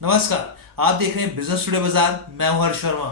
नमस्कार। आप देख रहे हैं बिजनेस टुडे बाजार। मैं हूं हर्ष शर्मा।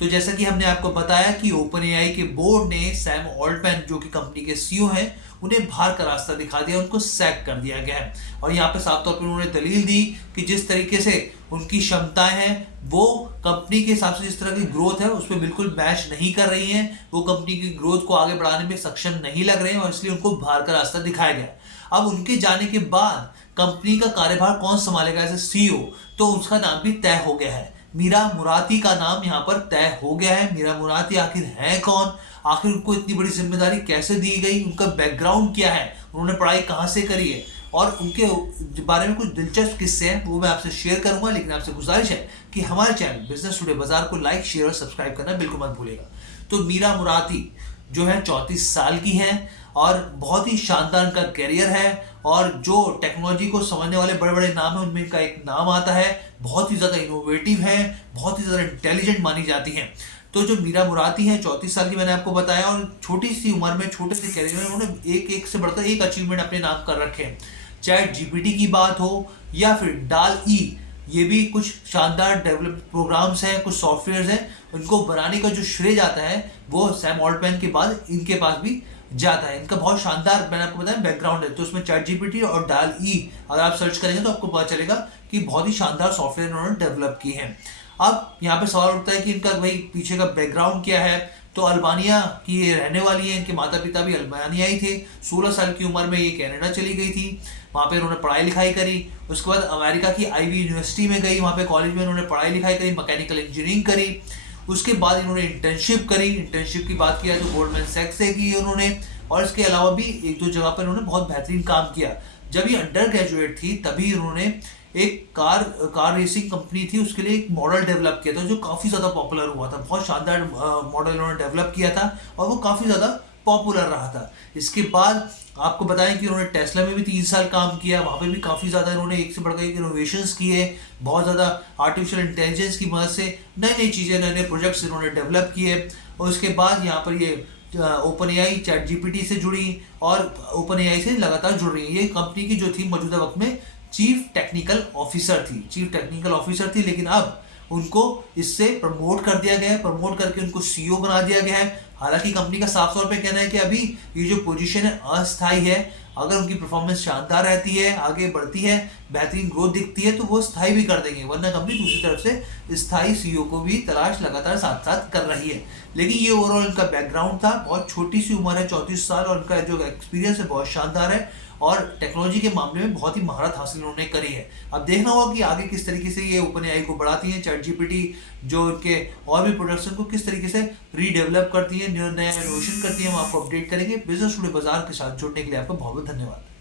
तो जैसा कि हमने आपको बताया कि ओपन एआई के बोर्ड ने सैम ऑल्टमैन जो कि कंपनी के सीईओ हैं उन्हें बाहर का रास्ता दिखा दिया, उनको सैक कर दिया गया है। और यहाँ पे साफ तौर पर उन्होंने दलील दी कि जिस तरीके से उनकी क्षमताएं हैं वो कंपनी के हिसाब से जिस तरह की ग्रोथ है उस पर बिल्कुल मैच नहीं कर रही हैं। वो कंपनी की ग्रोथ को आगे बढ़ाने में सक्षम नहीं लग रहे हैं और इसलिए उनको बाहर का रास्ता दिखाया गया। अब उनके जाने के बाद कंपनी का कार्यभार कौन संभालेगा एज सीईओ, तो उसका नाम भी तय हो गया है। मीरा मुराती का नाम यहाँ पर तय हो गया है। मीरा मुराती आखिर है कौन, आखिर उनको इतनी बड़ी जिम्मेदारी कैसे दी गई, उनका बैकग्राउंड क्या है, उन्होंने पढ़ाई कहाँ से करी है और उनके बारे में कुछ दिलचस्प किस्से हैं वो मैं आपसे शेयर करूंगा। लेकिन आपसे गुजारिश है कि हमारे चैनल बिजनेस टुडे बाजार को लाइक, शेयर और सब्सक्राइब करना बिल्कुल मत भूलिएगा। तो मीरा मुराती जो है 34 साल की हैं और बहुत ही शानदार उनका करियर है और जो टेक्नोलॉजी को समझने वाले बड़े बड़े नाम हैं उनमें इनका एक नाम आता है। बहुत ही ज़्यादा इनोवेटिव है, बहुत ही ज़्यादा इंटेलिजेंट मानी जाती हैं। तो जो मीरा मुराती हैं 34 साल की, मैंने आपको बताया, और छोटी सी उम्र में छोटे से करियर में उन्होंने एक से बढ़कर एक अचीवमेंट अपने नाम कर रखे हैं। चाहे जीपीटी की बात हो या फिर डाल ई, ये भी कुछ शानदार डेवलप प्रोग्राम्स हैं, कुछ सॉफ्टवेयर्स हैं, उनको बनाने का जो श्रेय जाता है वो सैम ऑल्टमैन के बाद इनके पास भी जाता है। इनका बहुत शानदार, मैंने आपको बताया, बैकग्राउंड है। तो उसमें चैट जीपीटी और डाल ई अगर आप सर्च करेंगे तो आपको पता चलेगा कि बहुत ही शानदार सॉफ्टवेयर उन्होंने डेवलप किए हैं। अब यहाँ पे सवाल उठता है कि इनका भाई पीछे का बैकग्राउंड क्या है। तो अल्बानिया की ये रहने वाली है, इनके माता पिता भी अल्बानिया ही थे। 16 साल की उम्र में ये कनाडा चली गई थी, वहाँ पे उन्होंने पढ़ाई लिखाई करी। उसके बाद अमेरिका की आईवी यूनिवर्सिटी में गई, वहाँ पे कॉलेज में उन्होंने पढ़ाई लिखाई करी, मैकेनिकल इंजीनियरिंग करी। उसके बाद इन्होंने इंटर्नशिप करी। इंटर्नशिप की बात किया तो गोल्डमैन सैक्स से की उन्होंने, और इसके अलावा भी एक दो जगह पर उन्होंने बहुत बेहतरीन काम किया। जब ये अंडर ग्रेजुएट थी तभी उन्होंने एक कार रेसिंग कंपनी थी उसके लिए एक मॉडल डेवलप किया था जो काफ़ी ज़्यादा पॉपुलर हुआ था। बहुत शानदार मॉडल उन्होंने डेवलप किया था और वो काफ़ी ज़्यादा पॉपुलर रहा था। इसके बाद आपको बताएं कि उन्होंने टेस्ला में भी 3 साल काम किया, वहाँ पे भी काफ़ी ज़्यादा इन्होंने एक से बढ़कर एक इनोवेशंस किए। बहुत ज़्यादा आर्टिफिशियल इंटेलिजेंस की मदद से नई नई चीज़ें, नए नए प्रोजेक्ट्स इन्होंने डेवलप किए। और उसके बाद यहाँ पर ये ओपन एआई चैट जीपीटी से जुड़ी और ओपन एआई से लगातार जुड़ रही है। ये कंपनी की जो थी मौजूदा वक्त में चीफ टेक्निकल ऑफिसर थी, लेकिन अब उनको इससे प्रमोट कर दिया गया है, प्रमोट करके उनको सीईओ बना दिया गया है। हालांकि कंपनी का साफ तौर पे कहना है कि अभी ये जो पोजीशन है अस्थायी है। अगर उनकी परफॉर्मेंस शानदार रहती है, आगे बढ़ती है, बेहतरीन ग्रोथ दिखती है तो वो स्थायी भी कर देंगे, वरना कंपनी दूसरी तरफ से स्थायी सीईओ को भी तलाश लगातार साथ साथ कर रही है। लेकिन ये ओवरऑल इनका बैकग्राउंड था। बहुत छोटी सी उम्र है, 34 साल, और उनका जो एक्सपीरियंस है बहुत शानदार है और टेक्नोलॉजी के मामले में बहुत ही महारत हासिल उन्होंने करी है। अब देखना होगा कि आगे किस तरीके से ये ओपन एआई को बढ़ाती हैं, चैट जीपीटी जो उनके और भी प्रोडक्शन को किस तरीके से रीडेवलप करती है, नया इनोवेशन करती है, हम आपको अपडेट करेंगे। बिजनेस टुडे बाजार के साथ जुड़ने के लिए आपका बहुत बहुत धन्यवाद।